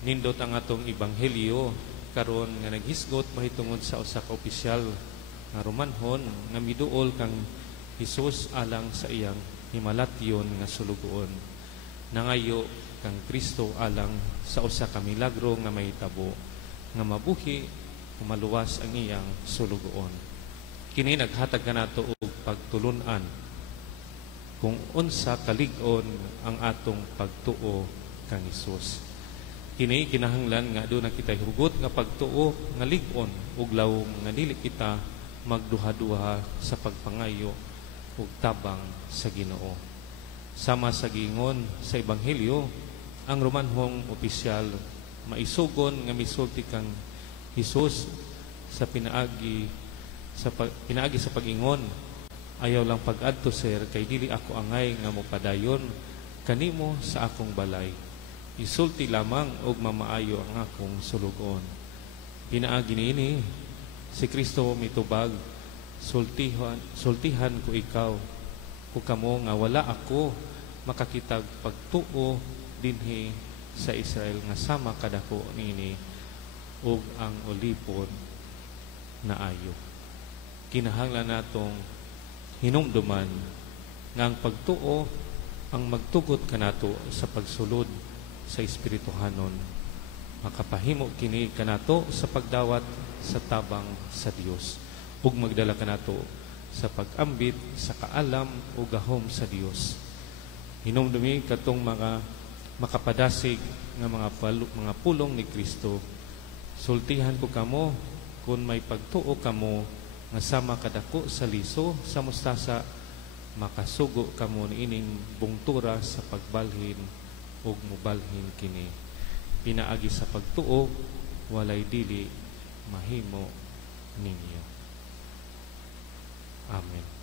Nindot ang atong ebanghelyo karon nga naghisgot mahitungod sa usa ka opisyal nga Romanhon nga miduol kang Hesus alang sa iyang himalatyon nga sulugoon. Nangayo kang Kristo alang sa usa ka milagro nga mahitabo nga mabuhi o maluwas ang iyang sulugoon. Kini naghatag kanato og pagtulunan kung unsa kalig-on ang atong pagtuo kang Hesus. Kini kinahanglan nga doon na kita hugot nga pagtuo nga lig-on ug lawom nga dili kita magduha-duha sa pagpangayo ug tabang sa Ginoo. Sama sa giingon sa ebanghelyo, ang Romanhong opisyal maisugon nga misulti kang Hesus sa pinaagi sa pag-ingon, ayaw lang pag-adto sir kay dili ako angay nga mopadayon kanimo sa akong balay. Isulti lamang og mamaayo ang akong sulugon. Pinaagi niini si Kristo mitubag, sultihan ko ikaw kung kamo nga wala ako makakitag pagtuo dinhi sa Israel nga sama kadako niini og ang ulipon na ayo. Kinahanglan natong hinumduman nga ang pagtuo ang magtugot kanato sa pagsulod sa Espirituhanon. Makapahimo kini kanato sa pagdawat sa tabang sa Dios ug magdala kanato sa pag-ambit sa kaalam o gahom sa Dios. Hinumdumi katong mga makapadasig nga mga pulong ni Kristo. Sultihan ko kamo kung may pagtuo kamo nga sama kadako sa liso sa mustasa, makasugo kamo niining bungtura sa pagbalhin ug mubalhin kini. Pinaagi sa pagtuo walay dili mahimo ninyo. Amen.